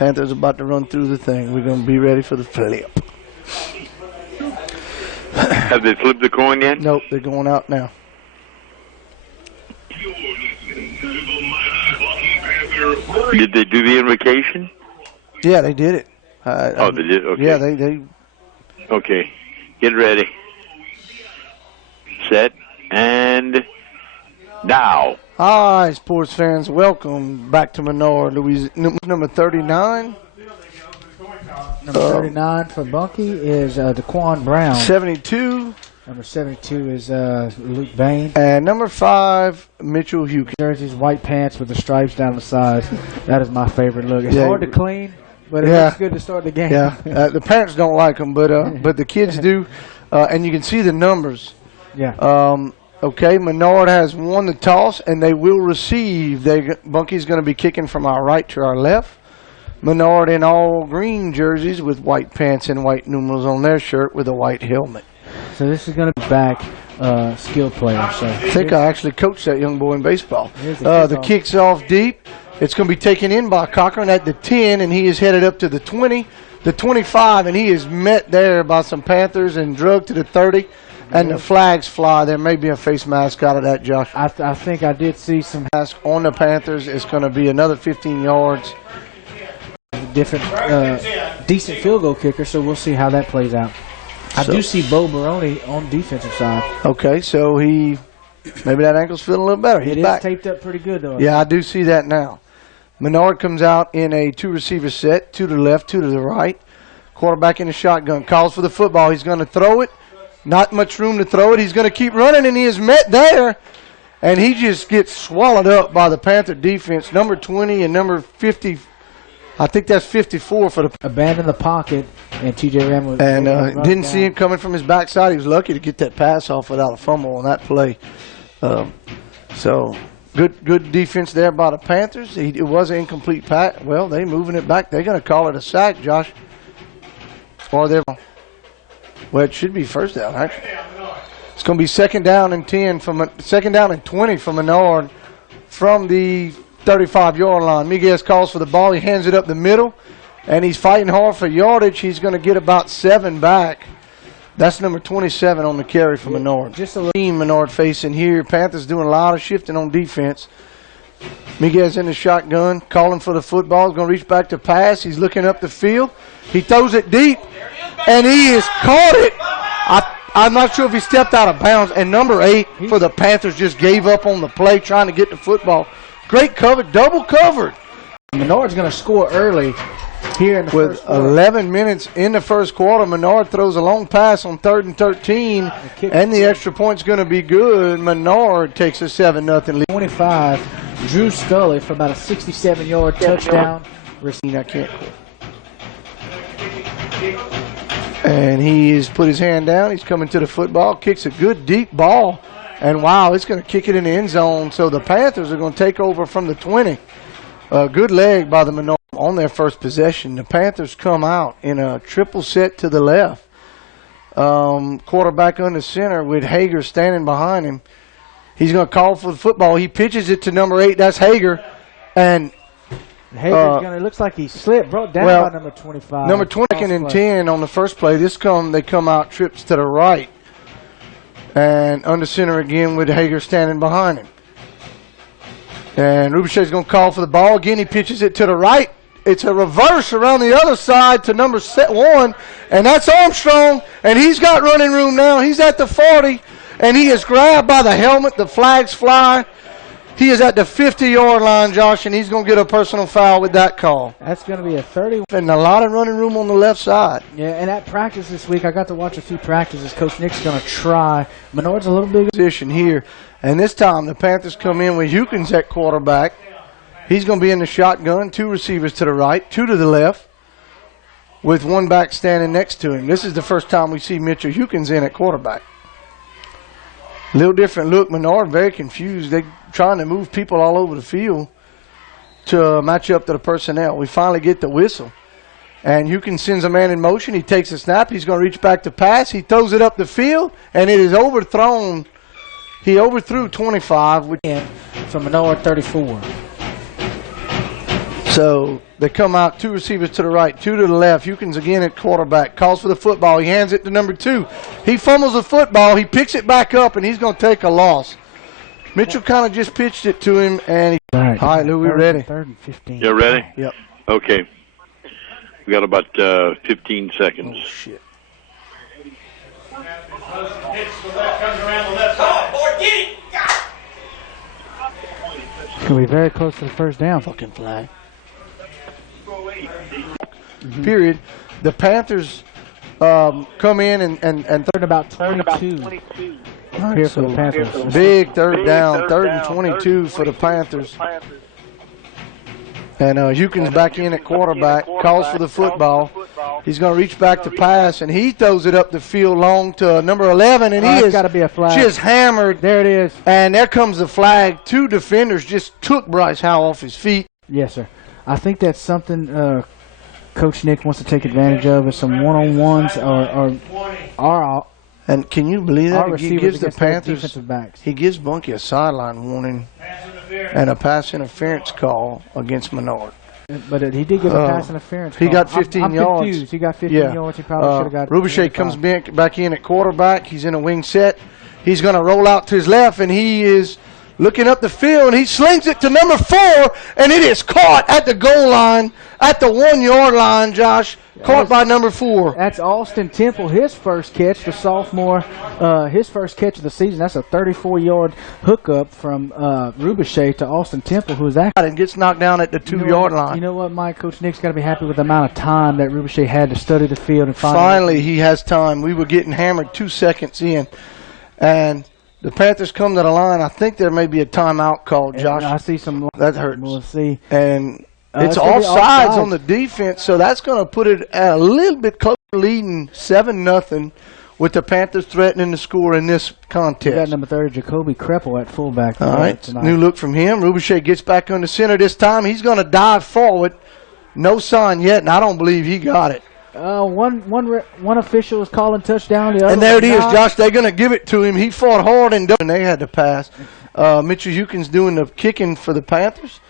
Panthers about to run through the thing. We're going to be ready for the flip. Have they flipped the coin yet? Nope, they're going out now. Did they do the invocation? Yeah, they did it. Oh, they did? Okay. Yeah, they. Okay. Get ready. Set. And now. All right, sports fans, welcome back to Menard, Louisiana. Number 39. Number 39 for Bunkie is Daquan Brown. 72. Number 72 is Luke Bain. And number 5, Mitchell Hughes. Jerseys, white pants with the stripes down the sides. That is my favorite look. It's hard to clean, but it looks good to start the game. Yeah, the parents don't like them, but the kids do. And you can see the numbers. Yeah. Okay, Menard has won the toss, and they will receive. Bunkie's going to be kicking from our right to our left. Menard in all green jerseys with white pants and white numerals on their shirt with a white helmet. So this is going to be back skill player. So I think I actually coached that young boy in baseball. The kick's off deep. It's going to be taken in by Cochran at the 10, and he is headed up to the 20, the 25, and he is met there by some Panthers and drugged to the 30. And the flags fly. There may be a face mask out of that, Josh. I think I did see some mask on the Panthers. It's going to be another 15 yards. Different, decent field goal kicker, so we'll see how that plays out. I do see Bo Baroni on defensive side. Okay, so maybe that ankle's feeling a little better. He's back. Taped up pretty good, though. Yeah, I do see that now. Menard comes out in a 2-receiver set, 2 to the left, 2 to the right. Quarterback in the shotgun. Calls for the football. He's going to throw it. Not much room to throw it. He's going to keep running, and he is met there. And he just gets swallowed up by the Panther defense. Number 20 and number 50. I think that's 54 for the. Abandoned the pocket, and T.J. Ram was. And didn't see him coming from his backside. He was lucky to get that pass off without a fumble on that play. So good defense there by the Panthers. It was an incomplete pass. Well, they're moving it back. They're going to call it a sack, Josh. Or they're. Well, it should be first down, actually. It's going to be second down and 20 from Menard from the 35-yard line. Miguez calls for the ball. He hands it up the middle, and he's fighting hard for yardage. He's going to get about 7 back. That's number 27 on the carry for Menard. Just a team Menard facing here. Panthers doing a lot of shifting on defense. Miguez in the shotgun, calling for the football. He's going to reach back to pass. He's looking up the field. He throws it deep. And he has caught it. I'm not sure if he stepped out of bounds. And number 8 for the Panthers just gave up on the play trying to get the football. Great cover, double covered. Menard's going to score early here in the first quarter. With 11 minutes in the first quarter, Menard throws a long pass on 3rd and 13. And the extra point's going to be good. Menard takes a 7-0 lead. 25, Drew Scully for about a 67-yard touchdown. I can't. And he's put his hand down. He's coming to the football, kicks a good deep ball. And, wow, it's going to kick it in the end zone. So the Panthers are going to take over from the 20. Good leg by the Menard on their first possession. The Panthers come out in a triple set to the left. Quarterback under center with Hager standing behind him. He's going to call for the football. He pitches it to number 8. That's Hager. And it looks like he slipped, brought down by number 25. Number 20 and 10 on the first play. They come out trips to the right. And under center again with Hager standing behind him. And Rubichet's going to call for the ball. Again, he pitches it to the right. It's a reverse around the other side to number 1. And that's Armstrong. And he's got running room now. He's at the 40. And he is grabbed by the helmet. The flags fly. He is at the 50-yard line, Josh, and he's going to get a personal foul with that call. That's going to be a 30. And a lot of running room on the left side. Yeah, and at practice this week, I got to watch a few practices. Coach Nick's going to try. Menard's a little big position here. And this time the Panthers come in with Hukins at quarterback. He's going to be in the shotgun, 2 receivers to the right, 2 to the left, with 1 back standing next to him. This is the first time we see Mitchell Hukins in at quarterback. A little different look. Menard very confused. They're trying to move people all over the field to match up to the personnel. We finally get the whistle. And Hukins sends a man in motion. He takes a snap. He's going to reach back to pass. He throws it up the field, and it is overthrown. He overthrew 25. From Menard 34. So they come out, 2 receivers to the right, 2 to the left. Hukins again at quarterback, calls for the football. He hands it to number 2. He fumbles the football. He picks it back up, and he's going to take a loss. Mitchell kind of just pitched it to him, and all right, Lou, we're ready. 3rd and 15. You're ready? Yep. Okay. We got about 15 seconds. Oh, shit. It's going to be very close to the first down. Fucking flag. Period. The Panthers come in and Third about 22. Here for the Panthers. big third down, 3rd and 22 for the Panthers. And Hukins back in at quarterback, calls for the football. He's going to reach back to pass, and he throws it up the field long to number 11, and he is got to be a flag. just hammered. There it is. And there comes the flag. 2 defenders just took Bryce Howell off his feet. Yes, sir. I think that's something Coach Nick wants to take advantage of, is some one-on-ones or And can you believe that? He receivers gives the against their Panthers, defensive backs. he gives Bunkie a sideline warning and a pass interference call against Menard. But he did give a pass interference He call. got 15 I'm yards. Confused. He got 15 Yeah. yards. He probably should have got Rubichet 25. comes back in at quarterback. He's in a wing set. He's going to roll out to his left, and he is looking up the field, and he slings it to number 4, and it is caught at the goal line, at the 1-yard line, Josh. Caught by number 4. That's Austin Temple, his first catch, the sophomore, his first catch of the season. That's a 34-yard hookup from Rubichet to Austin Temple, who is actually And gets knocked down at the 2-yard line. You know what, Mike? Coach Nick's got to be happy with the amount of time that Rubichet had to study the field. And Finally, he has time. We were getting hammered 2 seconds in. And the Panthers come to the line. I think there may be a timeout called, Josh. I see some. That hurts. We'll see. And it's it's gonna be offsides offsides. on the defense, so that's going to put it at a little bit closer, leading 7-0 with the Panthers threatening to score in this We got contest. number 30, Jacoby Kreppel at fullback. All right, tonight. new look from him. Rubichet gets back on the center this time. He's going to dive forward. No sign yet, and I don't believe he got it. One official is calling touchdown. The other And there it one is, not. Josh. They're going to give it to him. He fought hard and they had to pass. Mitchell Hukins doing the kicking for the Panthers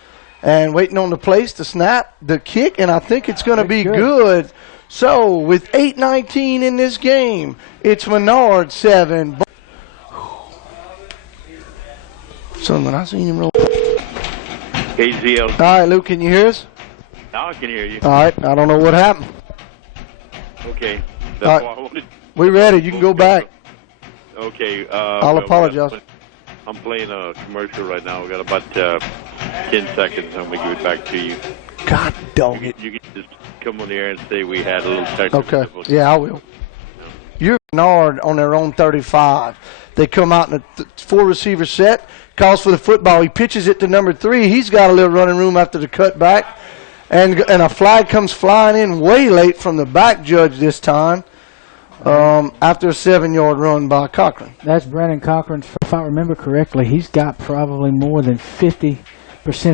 and waiting on the place to snap the kick, and I think it's going to be good. So with 8:19 in this game, it's Menard 7. Son, I seen him roll. KZL. All right, Luke, can you hear us? Now I can hear you. All right, I don't know what happened. Okay. That's All right. why I wanted. We ready. You can go back. Okay. I'll apologize. I'm playing a commercial right now. We got about 10 seconds, and we give it back to you. God dog it. You can just come on the air and say we had a little technical Okay. difficulty. Yeah, I will. You're Menard on their own 35. They come out in a 4-receiver set. Calls for the football. He pitches it to number 3. He's got a little running room after the cutback. And a flag comes flying in way late from the back judge this time after a 7-yard run by Cochran. That's Brandon Cochran. If I remember correctly, he's got probably more than 50%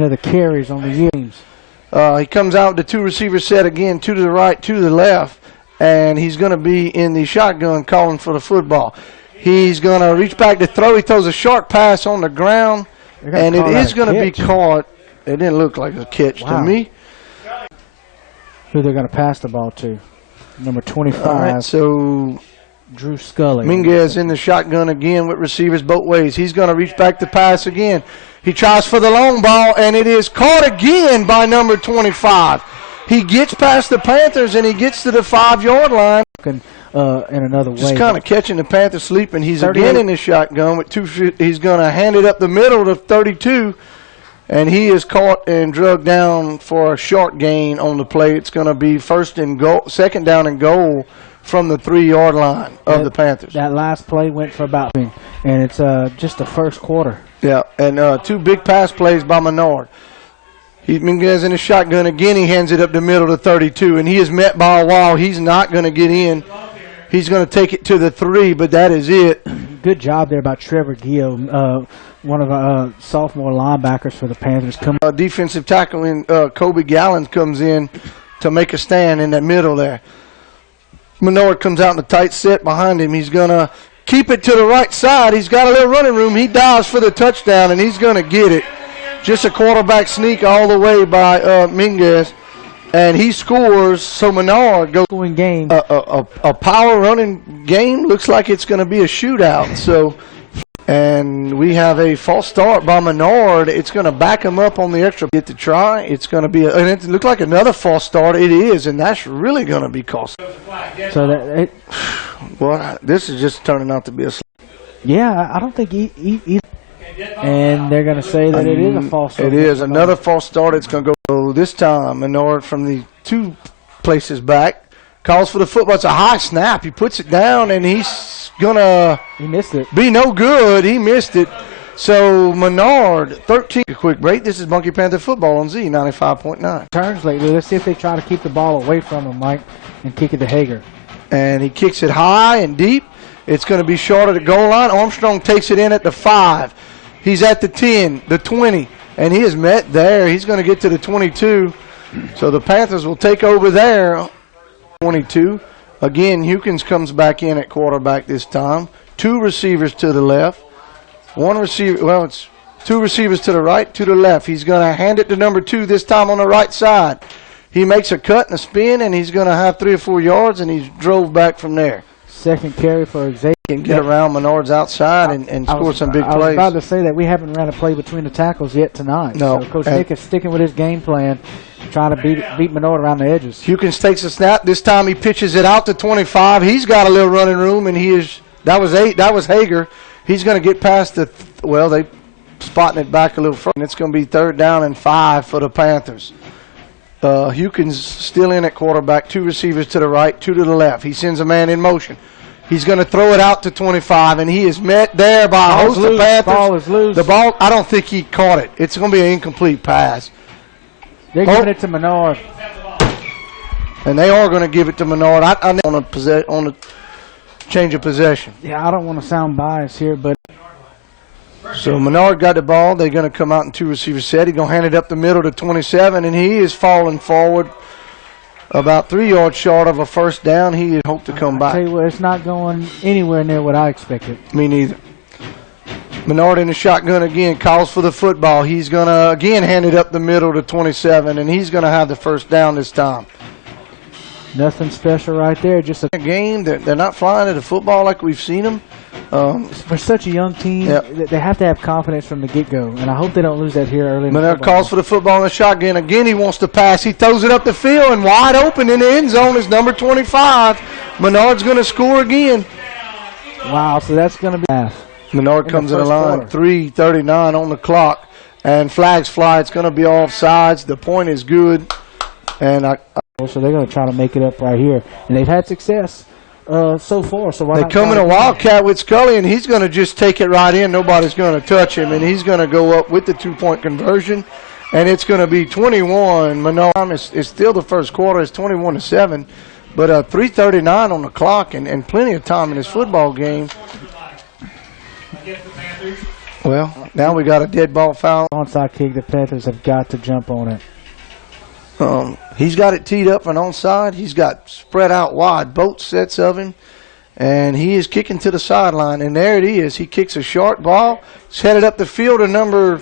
of the carries on the year. He comes out with the 2-receiver set again, 2 to the right, 2 to the left, and he's going to be in the shotgun calling for the football. He's going to reach back to throw. He throws a short pass on the ground, and it is going to be caught. It didn't look like a catch to me. Who they're going to pass the ball to? Number 25. All right, so Drew Scully. Minguez in the shotgun again with receivers both ways. He's going to reach back to pass again. He tries for the long ball, and it is caught again by number 25. He gets past the Panthers, and he gets to the 5-yard line. In another way. Just kind of catching the Panthers sleeping. He's 38. again in the shotgun with 2. He's going to hand it up the middle to 32, and he is caught and drugged down for a short gain on the play. It's going to be second down and goal from the 3-yard line of the Panthers. That last play went for about, and it's just the first quarter. Yeah, and 2 big pass plays by Menard. Minguez in the shotgun again. He hands it up the middle to 32, and he is met by a wall. He's not going to get in. He's going to take it to the 3, but that is it. Good job there by Trevor Guillaume, one of our sophomore linebackers for the Panthers. Defensive tackle in Kobe Gallen comes in to make a stand in that middle there. Menard comes out in a tight set behind him. He's going to keep it to the right side. He's got a little running room. He dives for the touchdown, and he's going to get it. just a quarterback sneak all the way by Minguez, and he scores. So Menard goes Going game. a power running game. Looks like it's going to be a shootout. So, and we have a false start by Menard. It's going to back him up on the extra. Get to try. It's going to be, and it looks like another false start. It is, and that's really going to be costly. So that Well, this is just turning out to be a. yeah, I don't think he and they're going to say that it is a false start. It is another false start. It's going to go this time. Menard from the 2 places back calls for the football. It's a high snap. He puts it down, and he's going to missed it. Be no good. He missed it. So Menard, 13. A quick break. This is Bunkie Panther football on Z 95.9. Turns lately. Let's see if they try to keep the ball away from him, Mike, and kick it to Hager. And he kicks it high and deep. It's going to be short of the goal line. Armstrong takes it in at the 5. He's at the 10, the 20, and he is met there. He's going to get to the 22. So the Panthers will take over there. 22. Again, Hukins comes back in at quarterback this time. 2 receivers to the left. 1 receiver, well, it's 2 receivers to the right, 2 to the left. He's going to hand it to number 2 this time on the right side. He makes a cut and a spin, and he's going to have 3 or 4 yards, and he's drove back from there. Second carry for Xavier. Can get around Menard's outside and score some big plays. I was about to say that we haven't ran a play between the tackles yet tonight. No. So Coach Nick is sticking with his game plan, trying to beat Menard around the edges. Hukins takes a snap. This time he pitches it out to 25. He's got a little running room, and that was Hager. He's going to get past the, they spotting it back a little further. And it's going to be 3rd down and 5 for the Panthers. Hukins still in at quarterback. 2 receivers to the right, 2 to the left. He sends a man in motion. He's going to throw it out to 25, and he is met there by a host of Panthers. Ball is loose. The ball, I don't think he caught it. It's going to be an incomplete pass. They're giving it to Menard. And they are going to give it to Menard. I on a change of possession. Yeah, I don't want to sound biased here, but. So Menard got the ball. They're going to come out in 2 receiver set. He's going to hand it up the middle to 27, and he is falling forward about 3 yards short of a first down. He hoped to come back. I tell you what, it's not going anywhere near what I expected. Me neither. Menard in the shotgun again, calls for the football. He's going to again hand it up the middle to 27, and he's going to have the first down this time. Nothing special right there. Just a game. They're not flying at the football like we've seen them. For such a young team, they have to have confidence from the get-go, and I hope they don't lose that here early. Menard calls for the football in the shotgun. Again, he wants to pass. He throws it up the field, and wide open in the end zone is number 25. Menard's going to score again. Wow, so that's going to be half. Menard comes in the line, 3:39 on the clock, and flags fly. It's going to be offsides. The point is good, and so they're going to try to make it up right here, and they've had success so far. So they come in a wildcat with Scully, and he's going to just take it right in. Nobody's going to touch him, and he's going to go up with the 2-point conversion, and it's going to be 21. Menard is still the first quarter. It's 21-7, but 3:39 on the clock, and plenty of time in this football game. Well, now we got a dead ball foul. Onside kick. The Panthers have got to jump on it. He's got it teed up for an onside. He's got spread out wide, both sets of him, and he is kicking to the sideline. And there it is. He kicks a short ball. It's headed up the field to number,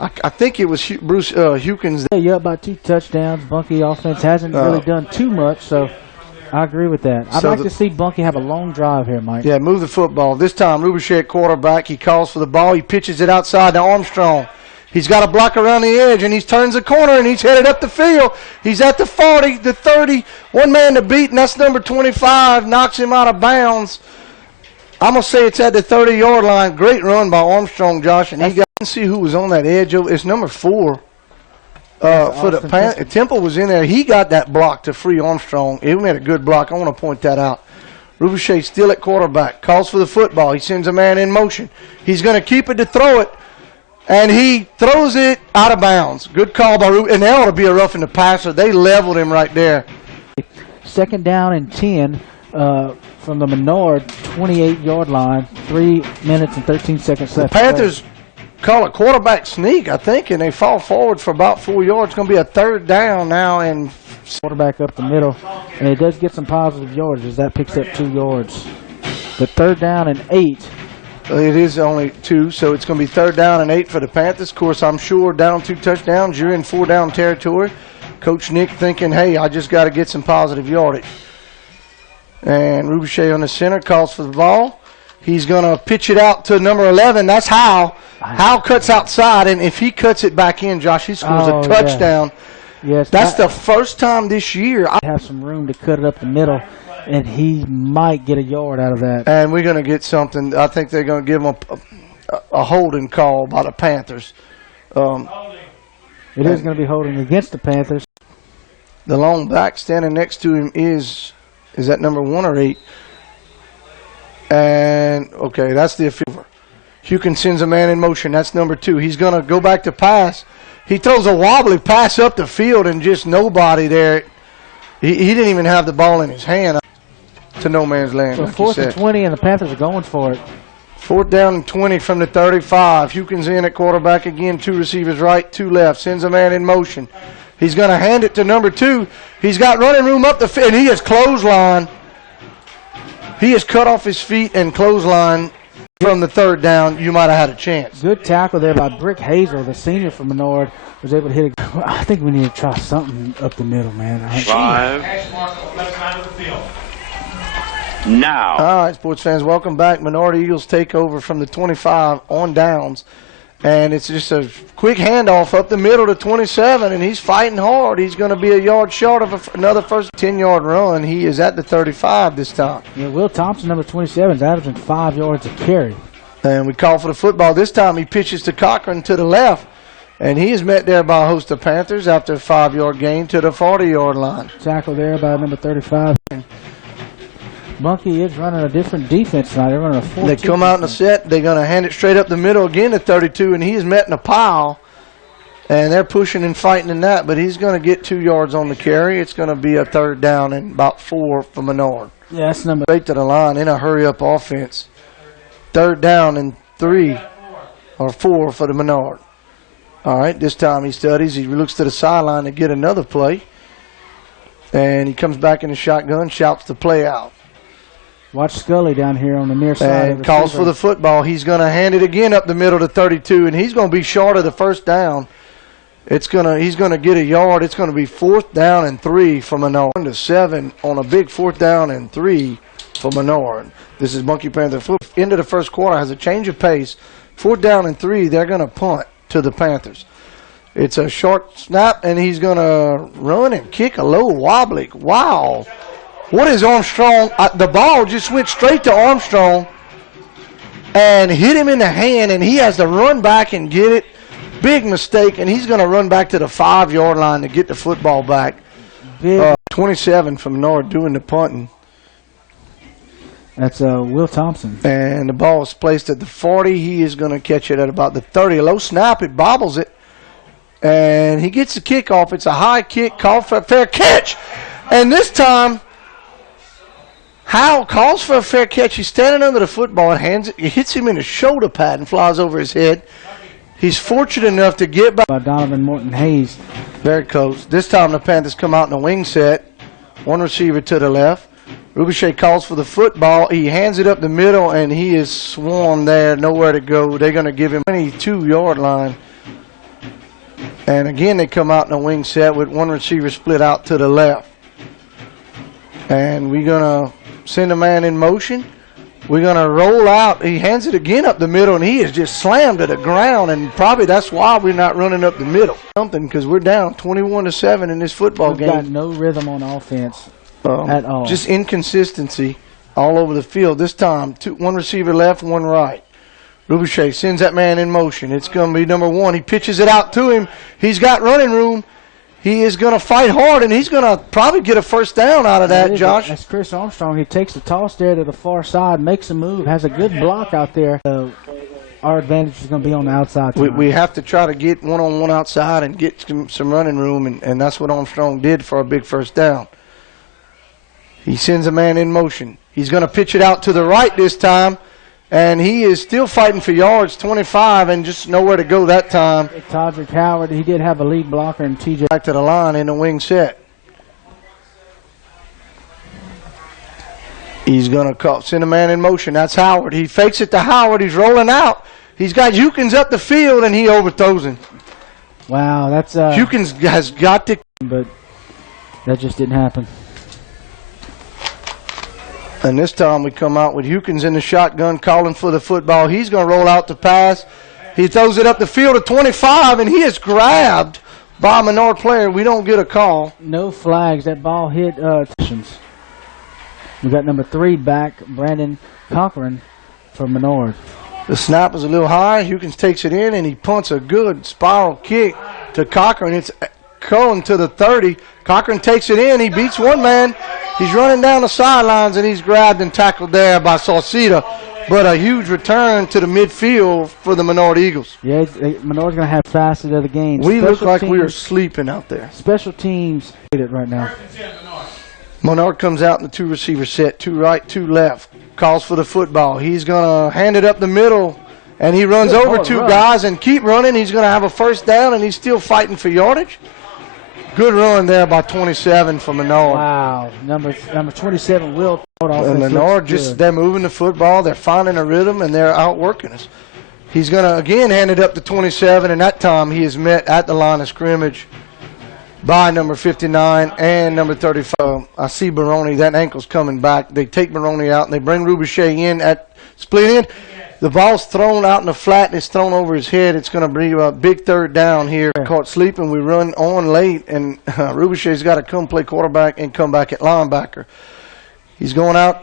I think it was Bruce Hukins. Yeah, you're up by 2 touchdowns. Bunkie offense hasn't really done too much, so I agree with that. I'd like to see Bunkie have a long drive here, Mike. Yeah, move the football. This time, Rubichet at quarterback. He calls for the ball. He pitches it outside to Armstrong. He's got a block around the edge, and he turns the corner, and he's headed up the field. He's at the 40, the 30. One man to beat, and that's number 25. Knocks him out of bounds. I'm going to say it's at the 30-yard line. Great run by Armstrong, Josh. And he got to see who was on that edge. It's number 4. For the Panthers. Temple was in there. He got that block to free Armstrong. He made a good block. I want to point that out. Rubichet still at quarterback. Calls for the football. He sends a man in motion. He's going to keep it to throw it. And he throws it out of bounds. Good call by Rubichet. And that ought to be a roughing the passer. They leveled him right there. 2nd down and 10 from the Menard 28-yard line. 3 minutes and 13 seconds left. The Panthers call a quarterback sneak, I think, and they fall forward for about 4 yards. It's going to be a 3rd down now. And quarterback up the middle. And it does get some positive yards as that picks up 2 yards. The 3rd down and 8 It is only 2, so it's going to be 3rd down and 8 for the Panthers. Of course, I'm sure down 2 touchdowns, you're in 4-down territory. Coach Nick thinking, hey, I just got to get some positive yardage. And Rubichet on the center calls for the ball. He's going to pitch it out to number 11. That's Howe. Howe cuts outside, and if he cuts it back in, Josh, he scores a touchdown. Yes, that's the first time this year. I have some room to cut it up the middle, and he might get a yard out of that. And we're going to get something. I think they're going to give him a holding call by the Panthers. It is going to be holding against the Panthers. The long back standing next to him is that number 1 or 8? And, okay, that's the official. Hewkins sends a man in motion. That's number 2. He's going to go back to pass. He throws a wobbly pass up the field and just nobody there. He didn't even have the ball in his hand to no man's land. So like 4th and 20, and the Panthers are going for it. 4th down and 20 from the 35. Hewkins in at quarterback again. 2 receivers right, 2 left. Sends a man in motion. He's going to hand it to number 2. He's got running room up the field, and he is clothesline. He is cut off his feet and clothesline from the 3rd down. You might have had a chance. Good tackle there by Brick Hazel, the senior from Menard, was able to hit it. I think we need to try something up the middle, man. 5. Now. All right, sports fans, welcome back. Menard Eagles take over from the 25 on downs. And it's just a quick handoff up the middle to 27, and he's fighting hard. He's going to be a yard short of another first 10-yard run. He is at the 35 this time. Yeah, Will Thompson, number 27, is averaging 5 yards a carry. And we call for the football. This time he pitches to Cochran to the left, and he is met there by a host of Panthers after a 5-yard gain to the 40-yard line. Tackle there by number 35. Bunkie is running a different defense tonight. They're running a 4-2. They come out in the set. They're going to hand it straight up the middle again to 32, and he is met in a pile. And they're pushing and fighting in that, but he's going to get 2 yards on the carry. It's going to be a 3rd down and about 4 for Menard. Yeah, that's number. Straight to the line in a hurry-up offense. 3rd down and 3 or 4 for the Menard. All right, this time he studies. He looks to the sideline to get another play. And he comes back in the shotgun, shouts the play out. Watch Scully down here on the near side. And calls for the football. He's going to hand it again up the middle to 32, and he's going to be short of the 1st down. He's going to get a yard. It's going to be 4th down and 3 for Menard. 1-7 on a big 4th down and 3 for Menard. This is Bunkie Panther. Into the 1st quarter has a change of pace. 4th down and 3. They're going to punt to the Panthers. It's a short snap, and he's going to run and kick a low wobbly. Wow. What is Armstrong? The ball just went straight to Armstrong and hit him in the hand, and he has to run back and get it. Big mistake, and he's going to run back to the 5-yard line to get the football back. 27 from Menard doing the punting. That's Will Thompson. And the ball is placed at the 40. He is going to catch it at about the 30. A low snap, it bobbles it. And he gets the kickoff. It's a high kick, called for a fair catch. And this time, Howe calls for a fair catch. He's standing under the football and hands it. It hits him in the shoulder pad and flies over his head. He's fortunate enough to get by Donovan Morton Hayes. Very close. This time the Panthers come out in a wing set. 1 receiver to the left. Rubichet calls for the football. He hands it up the middle, and he is swarmed there. Nowhere to go. They're going to give him 22-yard line. And again, they come out in a wing set with 1 receiver split out to the left. And we're going to send a man in motion. We're going to roll out. He hands it again up the middle, and he is just slammed to the ground, and probably that's why we're not running up the middle. Something, because we're down 21-7 in this football game. We've got no rhythm on offense at all. Just inconsistency all over the field. This time, 1 receiver left, 1 right. Rubichet sends that man in motion. It's going to be number 1. He pitches it out to him. He's got running room. He is going to fight hard, and he's going to probably get a 1st down out of that, Josh. That's Chris Armstrong. He takes the toss there to the far side, makes a move, has a good block out there. Our advantage is going to be on the outside. We have to try to get one-on-one outside and get some running room, and that's what Armstrong did for a big 1st down. He sends a man in motion. He's going to pitch it out to the right this time. And he is still fighting for yards, 25, and just nowhere to go that time. Todrick Howard, he did have a lead blocker, and TJ back to the line in the wing set. He's going to send a man in motion. That's Howard. He fakes it to Howard. He's rolling out. He's got Hukins up the field, and he overthrows him. Wow, that's Hukins has got to. But that just didn't happen. And this time we come out with Hukins in the shotgun calling for the football. He's going to roll out the pass. He throws it up the field to 25, and he is grabbed by a Menard player. We don't get a call. No flags. That ball hit we got number 3 back, Brandon Cochran for Menard. The snap is a little high. Hukins takes it in, and he punts a good spiral kick to Cochran. It's going to the 30. Cochran takes it in. He beats one man. He's running down the sidelines, and he's grabbed and tackled there by Sauceda. But a huge return to the midfield for the Menard Eagles. Yeah, Menard's going to have facet of the game. We look like we are sleeping out there. Special teams hit it right now. Menard comes out in the 2 receiver set, 2 right, 2 left. Calls for the football. He's going to hand it up the middle, and he runs over 2 guys and keep running. He's going to have a first down, and he's still fighting for yardage. Good run there by 27 for Menard. Wow, number 27 Will. And Menard they're moving the football. They're finding a rhythm, and they're outworking us. He's going to again hand it up to 27, and that time he is met at the line of scrimmage by number 59 and number 35. I see Baroni. That ankle's coming back. They take Baroni out, and they bring Rubichet in at split end. The ball's thrown out in the flat, and it's thrown over his head. It's going to be a big third down here. Caught sleeping. We run on late, and Rubichet's got to come play quarterback and come back at linebacker. He's going out.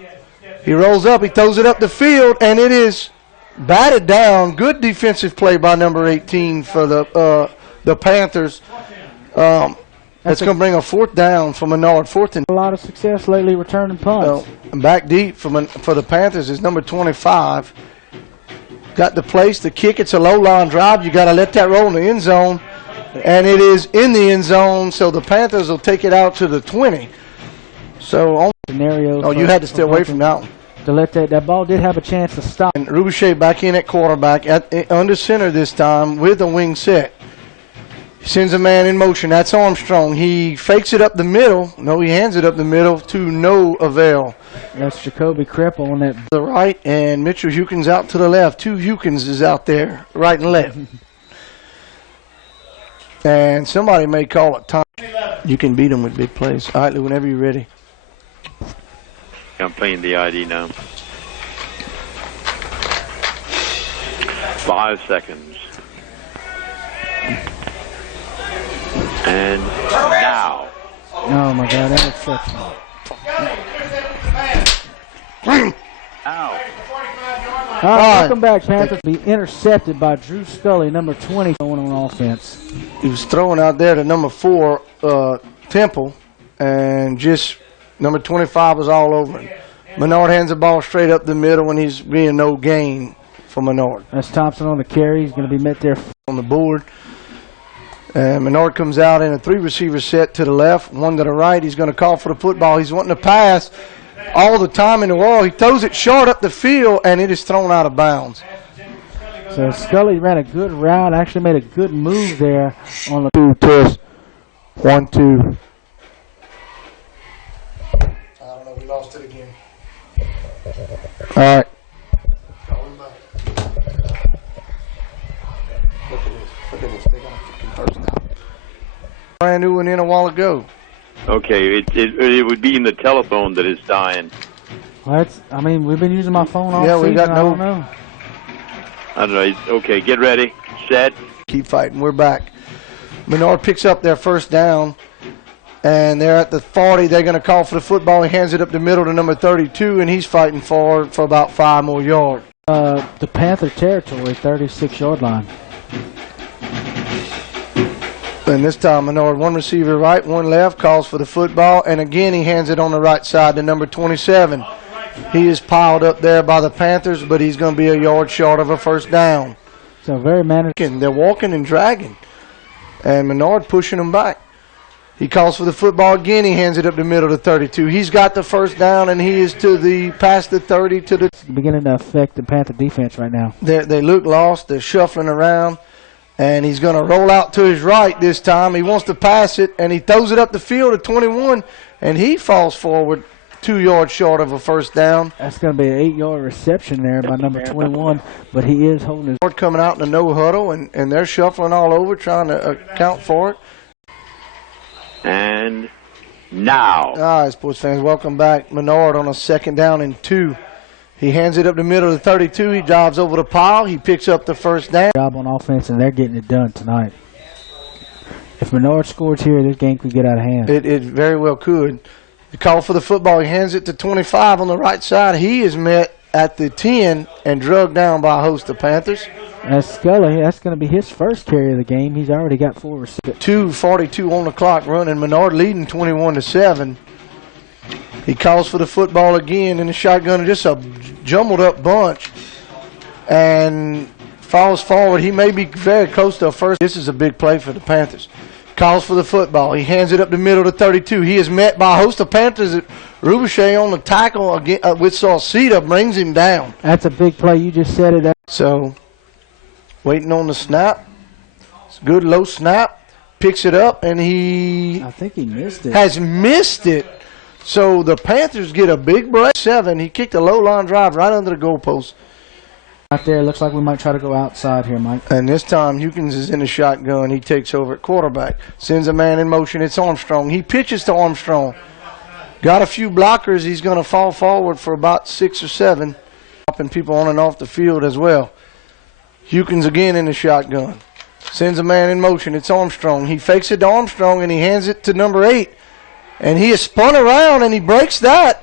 He rolls up. He throws it up the field, and it is batted down. Good defensive play by number 18 for the Panthers. That's going to bring a 4th down for Menard. 4th and a lot of success lately returning punts. Back deep for the Panthers is number 25. Got the place, the kick. It's a low line drive. You got to let that roll in the end zone, and it is in the end zone. So the Panthers will take it out to the 20. So scenario. You had to stay away from that one. To let that ball did have a chance to stop. And Rubichet back in at quarterback under center this time with a wing set. He sends a man in motion. That's Armstrong. He fakes it up the middle. No, he hands it up the middle to no avail. That's Jacoby Kreppel on that. To the right, and Mitchell Hukins out to the left. 2 Hukins is out there, right and left. And somebody may call it time. You can beat them with big plays. All right, Lou, whenever you're ready. I'm playing the ID now. 5 seconds. And now. Oh, my God, that interception. Ow. Welcome back, Panthers. Be intercepted by Drew Scully, number 20, going on offense. He was throwing out there to number 4, Temple, and just number 25 was all over him. Menard hands the ball straight up the middle, and he's being no gain for Menard. That's Thompson on the carry. He's going to be met there on the board. And Menard comes out in a 3 receiver set to the left, 1 to the right. He's going to call for the football. He's wanting to pass all the time in the world. He throws it short up the field, and it is thrown out of bounds. So Scully ran a good route, actually made a good move there on the 2 test. 1, 2. I don't know. We lost it again. All right. Look at this. They got a fucking first down. Brand new one in a while ago. Okay, it would be in the telephone that is dying. Well, we've been using my phone all season. We got I don't know. I don't know. Okay, get ready. Set. Keep fighting. We're back. Menard picks up their first down, and they're at the 40. They're going to call for the football. He hands it up the middle to number 32, and he's fighting for about 5 more yards. The Panther territory, 36-yard line. And this time Menard, 1 receiver right, 1 left, calls for the football, and again he hands it on the right side to number 27. He is piled up there by the Panthers, but he's going to be a yard short of a first down. So very managed. They're walking and dragging, and Menard pushing them back. He calls for the football again. He hands it up the middle to 32. He's got the first down, and he is past the 30 to the. It's beginning to affect the Panther defense right now. They look lost. They're shuffling around. And he's going to roll out to his right this time. He wants to pass it, and he throws it up the field at 21, and he falls forward 2 yards short of a first down. That's going to be an 8-yard reception there by number 21, but he is holding his. Coming out in the no huddle, and they're shuffling all over trying to account for it. And now. All right, sports fans, welcome back. Menard on a 2nd down and 2. He hands it up the middle of the 32. He drives over the pile. He picks up the first down. Job on offense, and they're getting it done tonight. If Menard scores here, this game could get out of hand. It very well could. The call for the football. He hands it to 25 on the right side. He is met at the 10 and drugged down by a host of Panthers. As Scully, that's going to be his first carry of the game. He's already got 4 receptions. 2:42 on the clock running. Menard leading 21-7. He calls for the football again in the shotgun, just a jumbled up bunch, and falls forward. He may be very close to a first. This is a big play for the Panthers. Calls for the football. He hands it up the middle to 32. He is met by a host of Panthers. Rubichet on the tackle again, with Sauceda brings him down. That's a big play. You just said it. So, waiting on the snap. It's a good low snap. Picks it up, and I think he missed it. has missed it. So the Panthers get a big break. 7. He kicked a low line drive right under the goalpost. Right there. Looks like we might try to go outside here, Mike. And this time Hukins is in the shotgun. He takes over at quarterback. Sends a man in motion. It's Armstrong. He pitches to Armstrong. Got a few blockers. He's going to fall forward for about 6 or 7. Dropping people on and off the field as well. Hukins again in the shotgun. Sends a man in motion. It's Armstrong. He fakes it to Armstrong, and he hands it to number 8. And he is spun around, and he breaks that.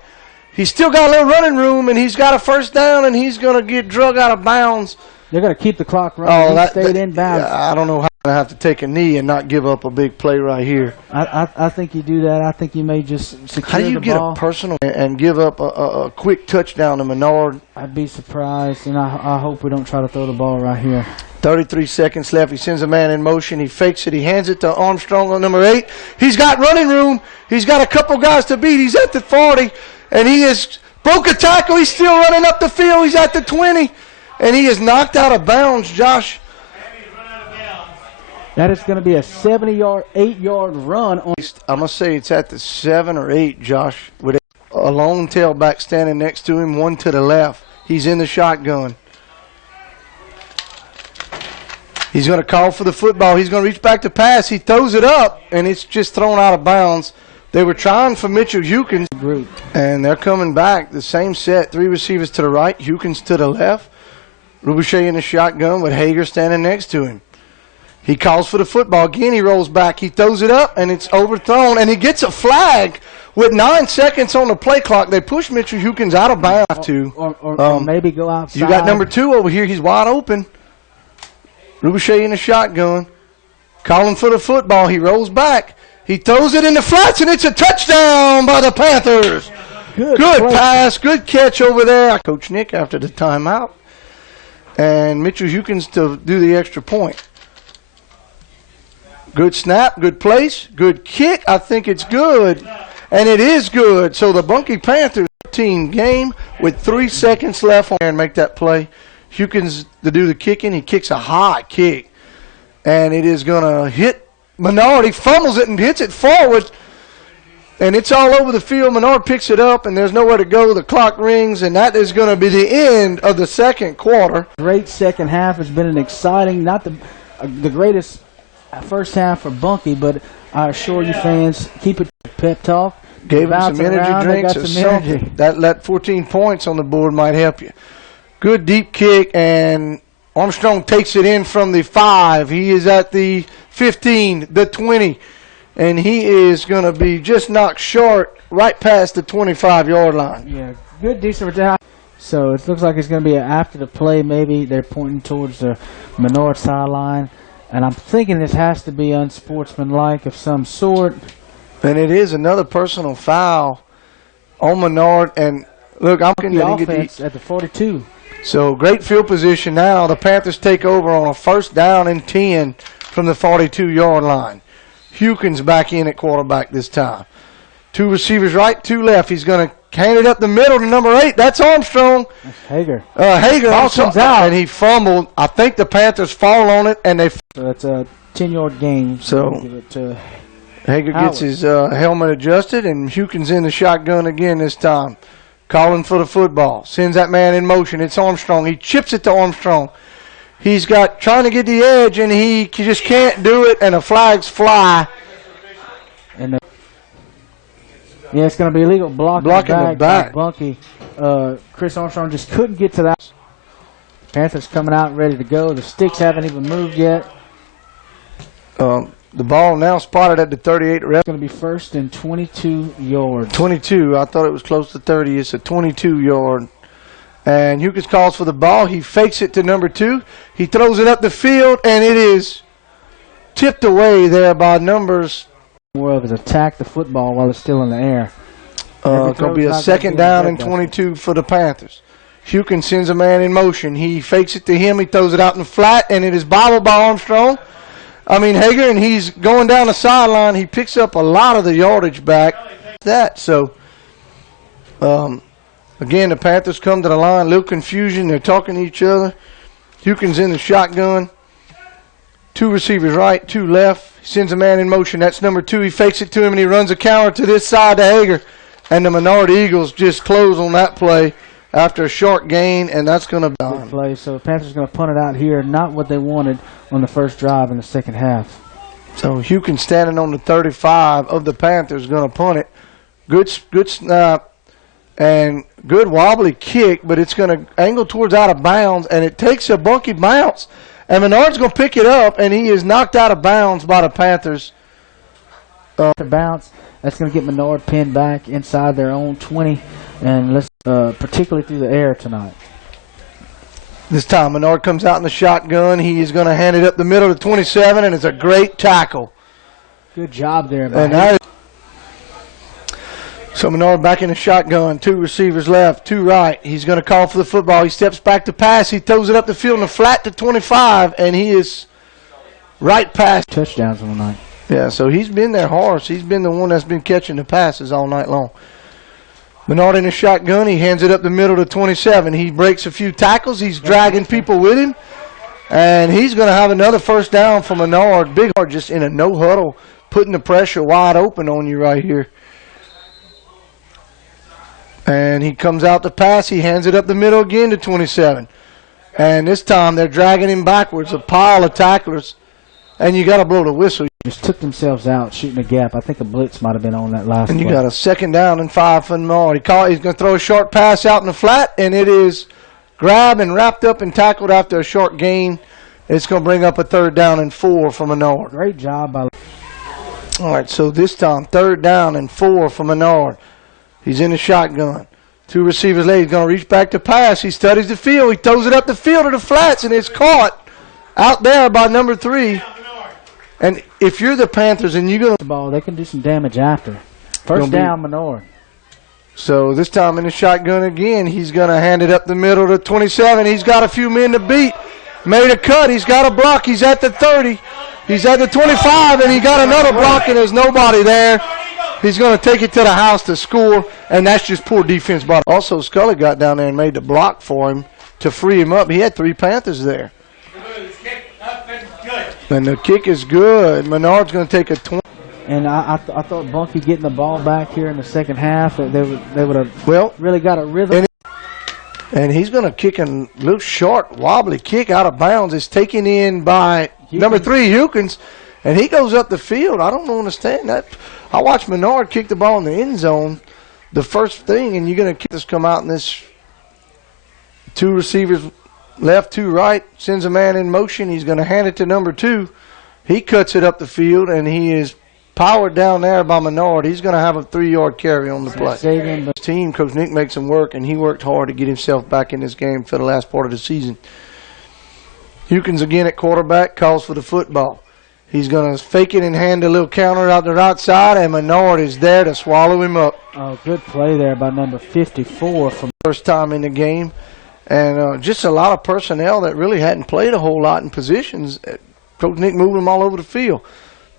He's still got a little running room, and he's got a first down, and he's going to get drug out of bounds. They're going to keep the clock running. He stayed in bounds. I don't know how to have to take a knee and not give up a big play right here. I think you do that. I think you may just secure the ball. How do you get a personal and give up a quick touchdown to Menard? I'd be surprised, and I hope we don't try to throw the ball right here. 33 seconds left. He sends a man in motion. He fakes it. He hands it to Armstrong on number 8. He's got running room. He's got a couple guys to beat. He's at the 40, and he has broke a tackle. He's still running up the field. He's at the 20, and he is knocked out of bounds, Josh. That is going to be a 70-yard, 8-yard run. I'm going to say it's at the 7 or 8, Josh, with a lone tailback standing next to him, one to the left. He's in the shotgun. He's going to call for the football. He's going to reach back to pass. He throws it up, and it's just thrown out of bounds. They were trying for Mitchell Hukins, and they're coming back. The same set, 3 receivers to the right, Hukins to the left. Rubichet in the shotgun with Hager standing next to him. He calls for the football. Again, he rolls back. He throws it up, and it's overthrown, and he gets a flag with 9 seconds on the play clock. They push Mitchell Hukins out of bounds. Or maybe go outside. You got number 2 over here. He's wide open. Rubichet in the shotgun. Calling for the football. He rolls back. He throws it in the flats, and it's a touchdown by the Panthers. Good pass. Good catch over there. Coach Nick after the timeout. And Mitchell Hukins to do the extra point. Good snap. Good place. Good kick. I think it's good. And it is good. So the Bunkie Panthers team game with 3 seconds left and make that play. Hukins to do the kicking. He kicks a high kick. And it is going to hit Menard. He fumbles it and hits it forward. And it's all over the field. Menard picks it up, and there's nowhere to go. The clock rings, and that is going to be the end of the second quarter. Great second half. It's been an exciting, not the greatest first half for Bunkie, but I assure you fans, keep it pep talk. Gave him some energy drinks or something. That 14 points on the board might help you. Good deep kick, and Armstrong takes it in from the 5. He is at the 15, the 20, and he is going to be just knocked short right past the 25-yard line. Yeah, good, decent return. So it looks like it's going to be after the play. Maybe they're pointing towards the Menard sideline, and I'm thinking this has to be unsportsmanlike of some sort. And it is another personal foul on Menard. And look, I'm going to get at the 42. So great field position now. The Panthers take over on a first down and 10 from the 42-yard line. Hukins back in at quarterback this time. 2 receivers right, 2 left. He's going to hand it up the middle to number 8. That's Armstrong. That's Hager. Hager ball comes out, and he fumbled. I think the Panthers fall on it, and they. So that's a 10-yard gain. So give it to Hager gets his helmet adjusted, and Hukin's in the shotgun again this time. Calling for the football. Sends that man in motion. It's Armstrong. He chips it to Armstrong. He's trying to get the edge, and he just can't do it, and the flags fly. And yeah, it's going to be illegal blocking the back. Bunkie. Chris Armstrong just couldn't get to that. Panthers coming out ready to go. The sticks haven't even moved yet. The ball now spotted at the 38 rep. It's going to be first and 22 yards. 22. I thought it was close to 30. It's a 22-yard. And Hukins calls for the ball. He fakes it to number 2. He throws it up the field, and it is tipped away there by numbers. More of his attack the football while it's still in the air. It's going to be a second down and 22 for the Panthers. Hukins sends a man in motion. He fakes it to him. He throws it out in the flat, and it is bobbled by Hager, and he's going down the sideline. He picks up a lot of the yardage back. So, again, the Panthers come to the line. Little confusion. They're talking to each other. Hukins in the shotgun. 2 receivers right, 2 left. He sends a man in motion. That's number 2. He fakes it to him, and he runs a counter to this side to Hager. And the Menard Eagles just close on that play after a short gain, and that's going to be good play. So the Panthers are going to punt it out here. Not what they wanted on the first drive in the second half. So Hukins standing on the 35 of the Panthers going to punt it. Good snap and good wobbly kick, but it's going to angle towards out of bounds, and it takes a Bunkie bounce. And Menard's going to pick it up, and he is knocked out of bounds by the Panthers. To bounce, that's going to get Menard pinned back inside their own 20, and let's particularly through the air tonight. This time Menard comes out in the shotgun. He is going to hand it up the middle to 27, and it's a great tackle. Good job there. So Menard back in the shotgun. 2 receivers left, 2 right. He's going to call for the football. He steps back to pass. He throws it up the field in the flat to 25, and he is right past. Touchdowns all night. Yeah, so he's been their horse. He's been the one that's been catching the passes all night long. Menard in the shotgun. He hands it up the middle to 27. He breaks a few tackles. He's dragging people with him. And he's going to have another first down for Menard. Big Hard just in a no-huddle, putting the pressure wide open on you right here. And he comes out to pass. He hands it up the middle again to 27. And this time they're dragging him backwards, a pile of tacklers. And you got to blow the whistle. Just took themselves out, shooting a gap. I think a blitz might have been on that last And you play. got a second down and 5 for Menard. He's going to throw a short pass out in the flat, and it is grabbed and wrapped up and tackled after a short gain. It's going to bring up a 3rd down and 4 for Menard. Great job by. All right, so this time 3rd down and 4 for Menard. He's in the shotgun. 2 receivers late. He's going to reach back to pass. He studies the field. He throws it up the field to the flats, and it's caught out there by number 3. And if you're the Panthers and you're going to... the ball, they can do some damage after. First down, Menard. So this time in the shotgun again, he's going to hand it up the middle to 27. He's got a few men to beat. Made a cut. He's got a block. He's at the 30. He's at the 25, and he got another block, and there's nobody there. He's going to take it to the house to score, and that's just poor defense. But also, Scully got down there and made the block for him to free him up. He had 3 Panthers there. And the kick is good. Menard's going to take a 20. And I thought Bunkie getting the ball back here in the second half, they would have really got a rhythm. And he's going to kick a little short, wobbly kick out of bounds. It's taken in by number 3, Hukins, and he goes up the field. I don't understand that. I watched Menard kick the ball in the end zone the first thing, and you're going to kick this come out in this 2 receivers left, 2 right, sends a man in motion. He's going to hand it to number 2. He cuts it up the field, and he is powered down there by Menard. He's going to have a 3-yard carry on the play. His team, Coach Nick makes him work, and he worked hard to get himself back in this game for the last part of the season. Hukins again at quarterback, calls for the football. He's going to fake it and hand a little counter out the right side, and Menard is there to swallow him up. Oh, good play there by number 54 from first time in the game. And just a lot of personnel that really hadn't played a whole lot in positions. Coach Nick moving them all over the field.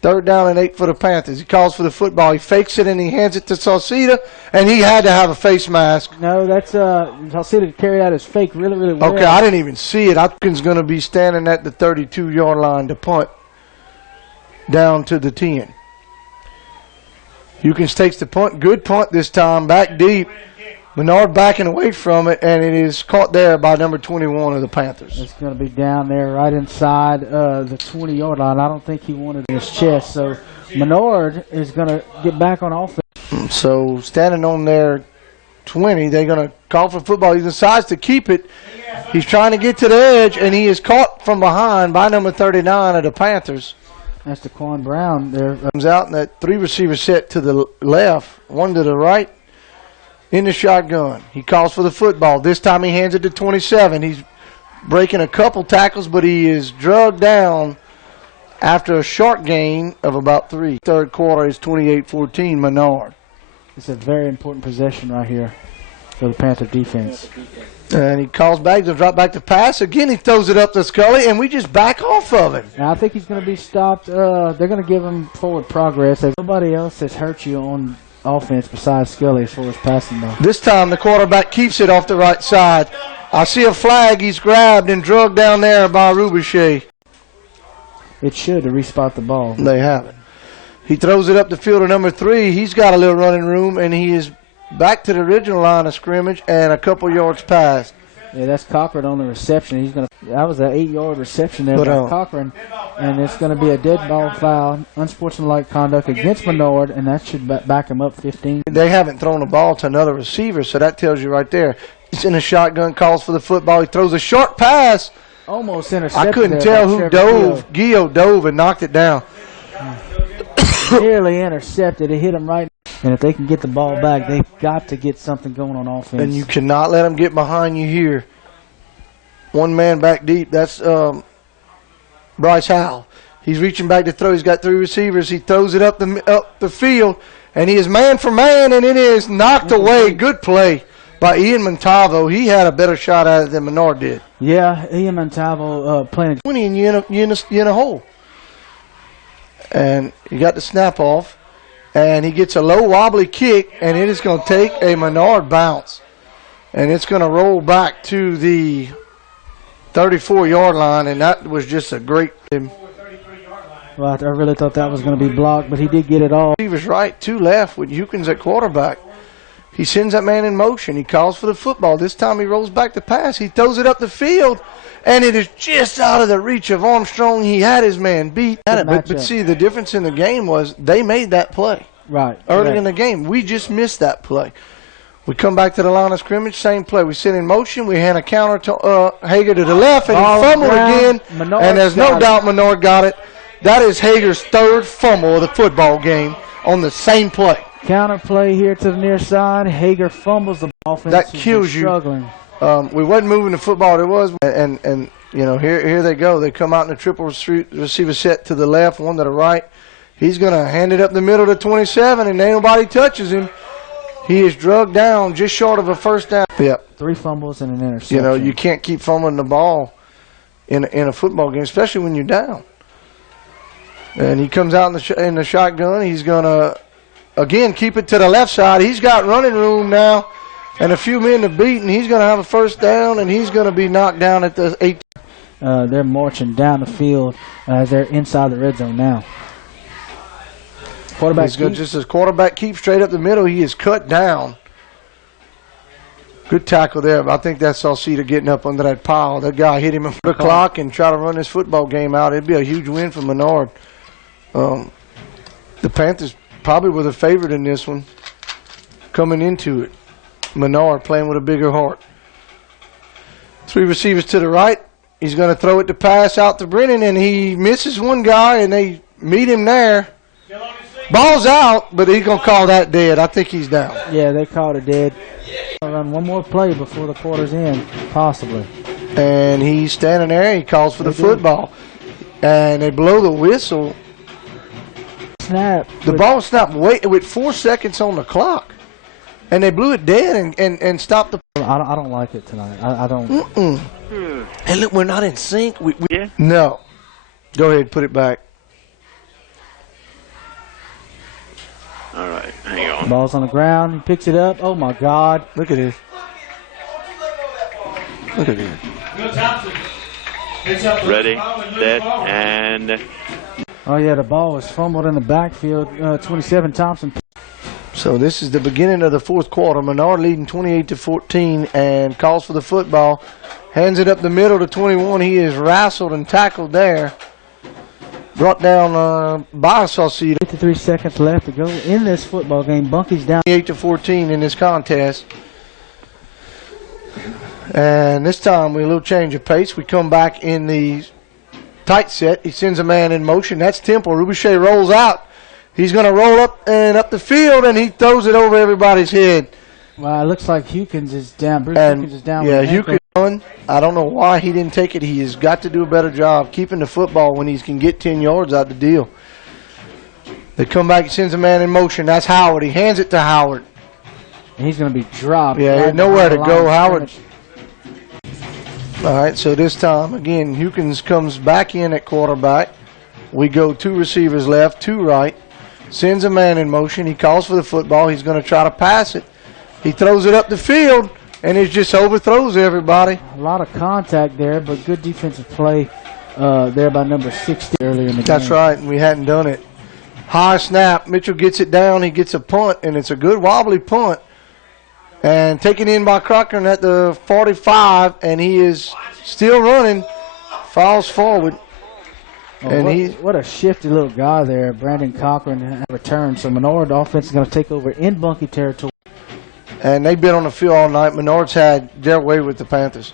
3rd down and 8 for the Panthers. He calls for the football. He fakes it and he hands it to Sauceda, and he had to have a face mask. No, that's Sauceda carried out his fake really, really well. Okay, I didn't even see it. Hopkins going to be standing at the 32-yard line to punt down to the 10. Hukins takes the punt. Good punt this time, back deep. Menard backing away from it, and it is caught there by number 21 of the Panthers. It's going to be down there right inside the 20-yard line. I don't think he wanted his chest. So Menard is going to get back on offense. So standing on their 20, they're going to call for football. He decides to keep it. He's trying to get to the edge, and he is caught from behind by number 39 of the Panthers. That's Daquan Brown there. Comes out in that 3-receiver set to the left, one to the right. In the shotgun. He calls for the football. This time he hands it to 27. He's breaking a couple tackles, but he is drugged down after a short gain of about 3. Third quarter is 28-14 Menard. It's a very important possession right here for the Panther defense. And he calls back to drop back to pass. Again, he throws it up to Scully, and we just back off of him. Now, I think he's going to be stopped. They're going to give him forward progress. There's nobody else has hurt you on offense besides Scully as far as passing though. This time the quarterback keeps it off the right side. I see a flag. He's grabbed and drugged down there by Rubichet. It should to respot the ball. They haven't. He throws it up the field to number 3. He's got a little running room, and he is back to the original line of scrimmage and a couple yards past. Yeah, that's Cochran on the reception. That was an 8-yard reception there by Cochran, and it's going to be a dead ball foul, unsportsmanlike conduct against Menard, and that should back him up 15. They haven't thrown the ball to another receiver, so that tells you right there. He's in a shotgun, calls for the football. He throws a short pass. Almost intercepted. I couldn't tell who dove. Gio dove and knocked it down. Nearly intercepted. It hit him right. And if they can get the ball back, they've got to get something going on offense. And you cannot let them get behind you here. One man back deep. That's Bryce Howell. He's reaching back to throw. He's got 3 receivers. He throws it up the field, and he is man for man, and it is knocked away. Good play by Ian Montalvo. He had a better shot at it than Menard did. Yeah, Ian Montalvo playing 20 and you in a hole. And he got the snap off. And he gets a low wobbly kick, and it is going to take a Menard bounce. And it's going to roll back to the 34-yard line, and that was just a great. Well, I really thought that was going to be blocked, but he did get it all. He was right, 2 left with Hukins at quarterback. He sends that man in motion. He calls for the football. This time he rolls back to pass. He throws it up the field, and it is just out of the reach of Armstrong. He had his man beat. But see, the difference in the game was they made that play. Right. Early in the game. We just missed that play. We come back to the line of scrimmage, same play. We sit in motion. We hand a counter to Hager to the left, and he fumbled again. And there's no doubt Menard got it. That is Hager's 3rd fumble of the football game on the same play. Counter play here to the near side. Hager fumbles the ball. That kills you. Struggling. We wasn't moving the football. There was, and you know, here they go. They come out in a triple receiver set to the left, one to the right. He's going to hand it up the middle to 27, and nobody touches him. He is drugged down just short of a first down. Yep. 3 fumbles and an interception. You know, you can't keep fumbling the ball in a football game, especially when you're down. And he comes out in the shotgun. He's going to, again, keep it to the left side. He's got running room now and a few men to beat, and he's going to have a first down, and he's going to be knocked down at the 8. They're marching down the field. They're inside the red zone now. Quarterback just as quarterback keeps straight up the middle, he is cut down. Good tackle there, but I think that's Salcida getting up under that pile. That guy hit him in the clock and try to run this football game out. It'd be a huge win for Menard. The Panthers probably were the favorite in this one coming into it. Menard playing with a bigger heart. 3 receivers to the right. He's going to throw it to pass out to Brennan, and he misses one guy, and they meet him there. Ball's out, but he's going to call that dead. I think he's down. Yeah, they called it dead. I'll run one more play before the quarter's end, possibly. And he's standing there. He calls for the football. And they blow the whistle. Snap. The ball snapped with 4 seconds on the clock. And they blew it dead and stopped the. I don't like it tonight. I don't. Hey, look, we're not in sync. Yeah? No. Go ahead, put it back. All right, hang on. Ball's on the ground. He picks it up. Oh, my God. Look at this. Look at this. Ready, set, and... Oh, yeah, the ball was fumbled in the backfield. 27 Thompson. So this is the beginning of the fourth quarter. Menard leading 28-14 and calls for the football. Hands it up the middle to 21. He is wrestled and tackled there. Brought down by Saucedo. 53 seconds left to go in this football game. Bunkie's down 28-14 in this contest. And this time we a little change of pace. We come back in the tight set. He sends a man in motion. That's Temple. Rubichet rolls out. He's going to roll up and up the field, and he throws it over everybody's head. Well, it looks like Hukins is down. Bruce Hukins is down. Yeah, Hukins. I don't know why he didn't take it. He has got to do a better job keeping the football when he can get 10 yards out the deal. They come back, he sends a man in motion. That's Howard. He hands it to Howard. And he's going to be dropped. Yeah, right, nowhere to go. Howard. All right, so this time, again, Hukins comes back in at quarterback. We go 2 receivers left, 2 right. Sends a man in motion. He calls for the football. He's going to try to pass it. He throws it up the field, and it just overthrows everybody. A lot of contact there, but good defensive play there by number 60 earlier in the game. That's right, and we hadn't done it. High snap. Mitchell gets it down. He gets a punt, and it's a good wobbly punt. And taken in by Cochran at the 45, and he is still running. Falls forward. Oh, and what a shifty little guy there. Brandon Cochran returned. So Menard offense is going to take over in Bunkie territory. And they've been on the field all night. Menard's had their way with the Panthers.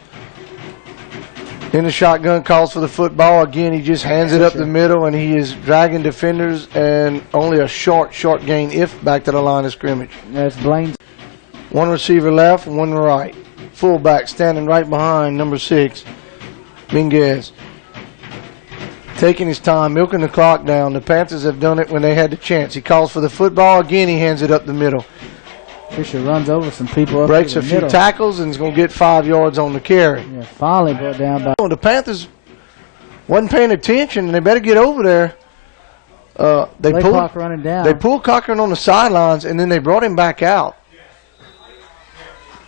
In the shotgun, calls for the football. Again, he just hands it up the middle, and he is dragging defenders, and only a short gain if back to the line of scrimmage. That's Blaine. 1 receiver left, 1 right. Fullback standing right behind number 6, Minguez. Taking his time, milking the clock down. The Panthers have done it when they had the chance. He calls for the football. Again, he hands it up the middle. Fisher runs over some people. Breaks a few tackles and is going to get 5 yards on the carry. Yeah, finally brought down by. The Panthers wasn't paying attention, and they better get over there. They pulled Cochran on the sidelines, and then they brought him back out.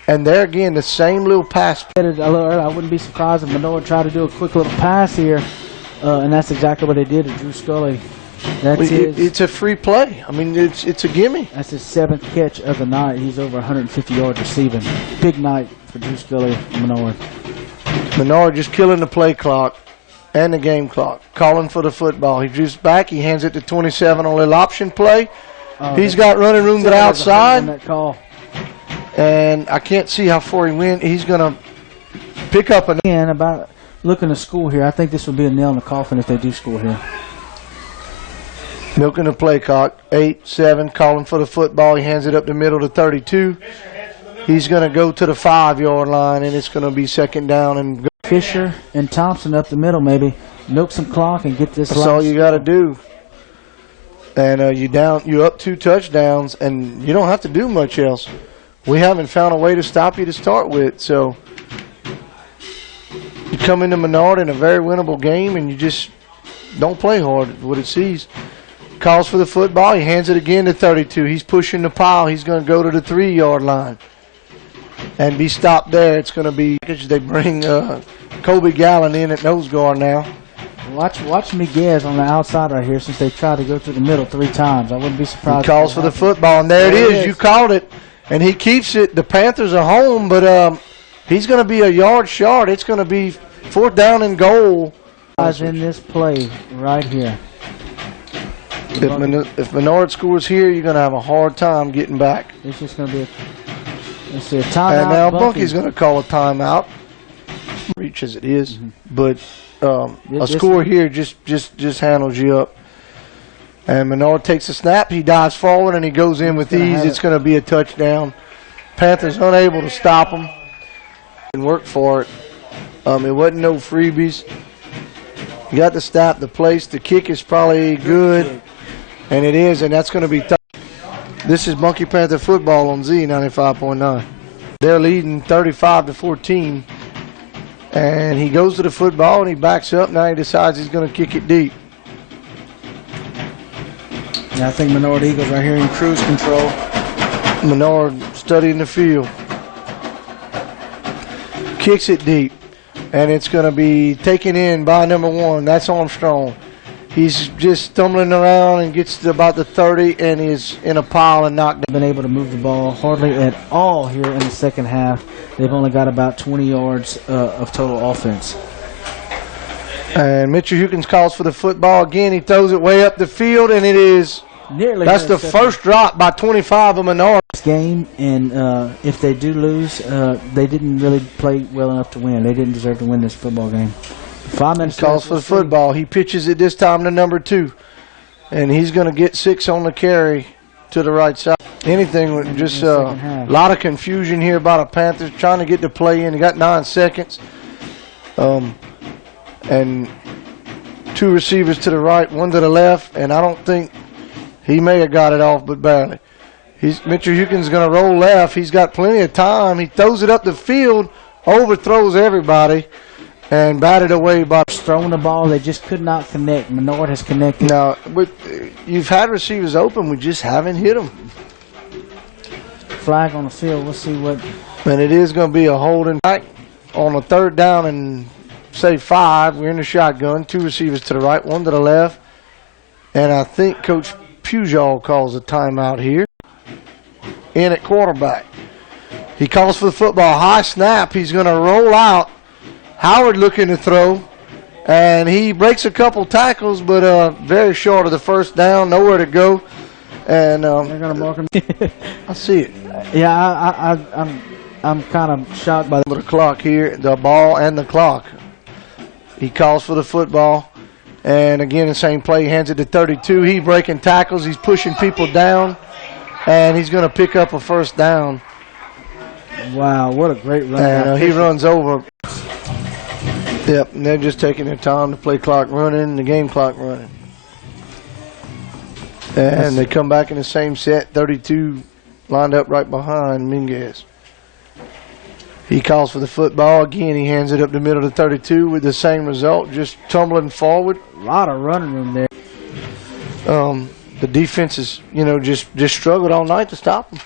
And there again, the same little pass. I wouldn't be surprised if Menard tried to do a quick little pass here, and that's exactly what they did to Drew Scully. It's a free play. I mean, it's a gimme. That's his 7th catch of the night. He's over 150 yards receiving. Big night for Drew Scully and Menard. Menard just killing the play clock and the game clock. Calling for the football. He drews back. He hands it to 27 on a little option play. He's got running room to the outside. That call. And I can't see how far he went. He's going to pick up an. And about looking to score here, I think this would be a nail in the coffin if they do score here. Milking the play clock. 8-7, calling for the football. He hands it up the middle to 32. He's going to go to the 5-yard line, and it's going to be 2nd down. And Fisher and Thompson up the middle, maybe milk some clock and get this. That's all you got to do. And you're up 2 touchdowns, and you don't have to do much else. We haven't found a way to stop you to start with, so you come into Menard in a very winnable game, and you just don't play hard. What it sees. Calls for the football. He hands it again to 32. He's pushing the pile. He's going to go to the 3-yard line and be stopped there. It's going to be they bring Kobe Gallen in at nose guard now. Watch Miguez on the outside right here since they tried to go through the middle 3 times. I wouldn't be surprised. He calls for the football, and there it is. You called it, and he keeps it. The Panthers are home, but he's going to be a yard short. It's going to be 4th down and goal. In this play right here. If Menard scores here, you're going to have a hard time getting back. It's just going to be a timeout. And now Bunkie's going to call a timeout. Reach as it is, but a score here just handles you up. And Menard takes a snap. He dives forward and he goes in with ease. It's going to be a touchdown. Panthers unable to stop him and work for it. It wasn't no freebies. You got the snap, the place, the kick is probably good. And it is, and that's going to be tough. This is Bunkie Panther football on Z95.9. They're leading 35-14. And he goes to the football, and he backs up. Now he decides he's going to kick it deep. Yeah, I think Menard Eagles right here in cruise control. Menard studying the field. Kicks it deep. And it's going to be taken in by number 1. That's Armstrong. He's just stumbling around and gets to about the 30 and is in a pile and knocked down. Been able to move the ball hardly at all here in the second half. They've only got about 20 yards of total offense. And Mitchell Hukins calls for the football again. He throws it way up the field, and it is nearly. That's the first drop by 25 of Menard. Game, and if they do lose, they didn't really play well enough to win. They didn't deserve to win this football game. 5 minutes. He calls for the football. He pitches it this time to number 2, and he's going to get 6 on the carry to the right side. Anything, just a lot of confusion here by the Panthers trying to get the play in. He got 9 seconds, and 2 receivers to the right, 1 to the left, and I don't think he may have got it off, but barely. Mitchell Hukins going to roll left. He's got plenty of time. He throws it up the field, overthrows everybody, and batted away by throwing the ball. They just could not connect. Menard has connected. Now, you've had receivers open. We just haven't hit them. Flag on the field. We'll see what. And it is going to be a holding back on a 3rd down and, say, 5. We're in the shotgun. 2 receivers to the right, 1 to the left. And I think Coach Pujol calls a timeout here. In at quarterback. He calls for the football. High snap. He's going to roll out. Howard looking to throw, and he breaks a couple tackles, but very short of the first down, nowhere to go. And they're going to mark him. I see it. Yeah, I'm kind of shocked by the clock here, the ball and the clock. He calls for the football, and again the same play. He hands it to 32. He's breaking tackles. He's pushing people down, and he's going to pick up a first down. Wow, what a great run! And he runs over. Yep, and they're just taking their time. The play clock running, the game clock running. And they come back in the same set, 32 lined up right behind Minguez. He calls for the football. Again, he hands it up the middle to 32 with the same result, just tumbling forward. A lot of running room there. The defense is, just struggled all night to stop him.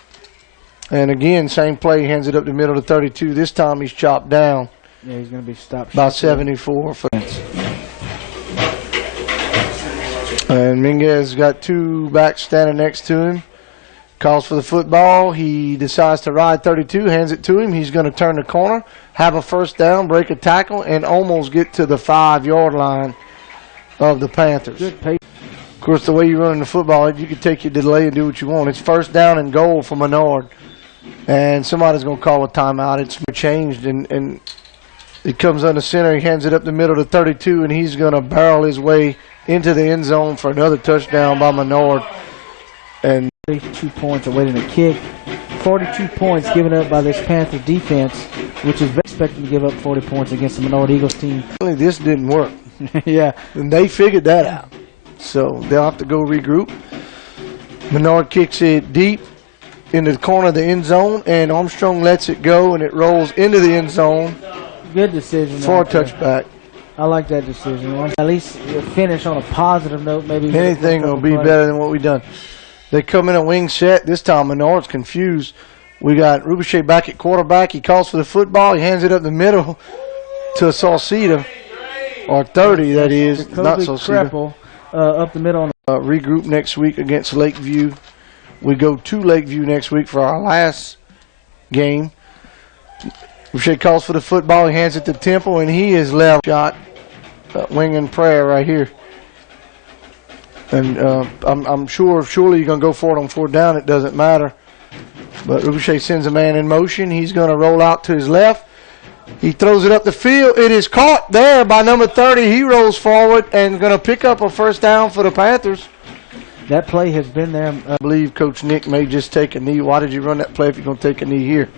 And again, same play, he hands it up the middle to 32. This time he's chopped down. Yeah, he's going to be stopped by 74. And Minguez got 2 backs standing next to him. Calls for the football. He decides to ride 32, hands it to him. He's going to turn the corner, have a first down, break a tackle, and almost get to the 5-yard line of the Panthers. Good pace. Of course, the way you run the football, you can take your delay and do what you want. It's first down and goal for Menard. And somebody's going to call a timeout. It's changed, and it comes under center. He hands it up the middle to 32, and he's going to barrel his way into the end zone for another touchdown by Menard. And 42 points awaiting a kick. 42 points given up by this Panther defense, which is expecting to give up 40 points against the Menard Eagles team. This didn't work. Yeah. And they figured that out. So they'll have to go regroup. Menard kicks it deep into the corner of the end zone, and Armstrong lets it go, and it rolls into the end zone. Good decision. For a touchback. I like that decision. At least finish on a positive note. Maybe anything will be better than what we've done. They come in a wing set. This time Menard's confused. We got Rubichet back at quarterback. He calls for the football. He hands it up the middle to Sauceda, or 30, that is. Not Sauceda. Up the middle. Regroup next week against Lakeview. We go to Lakeview next week for our last game. Rubichet calls for the football. He hands it to Temple, and he is left shot. Wing and prayer right here. And I'm surely you're going to go for it on 4th down. It doesn't matter. But Rubichet sends a man in motion. He's going to roll out to his left. He throws it up the field. It is caught there by number 30. He rolls forward and going to pick up a first down for the Panthers. That play has been there. I believe Coach Nick may just take a knee. Why did you run that play if you're going to take a knee here?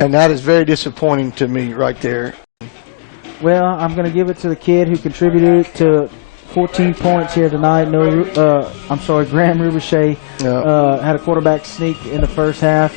And that is very disappointing to me right there. Well, I'm going to give it to the kid who contributed to 14 points here tonight. Graham Rubichet had a quarterback sneak in the first half.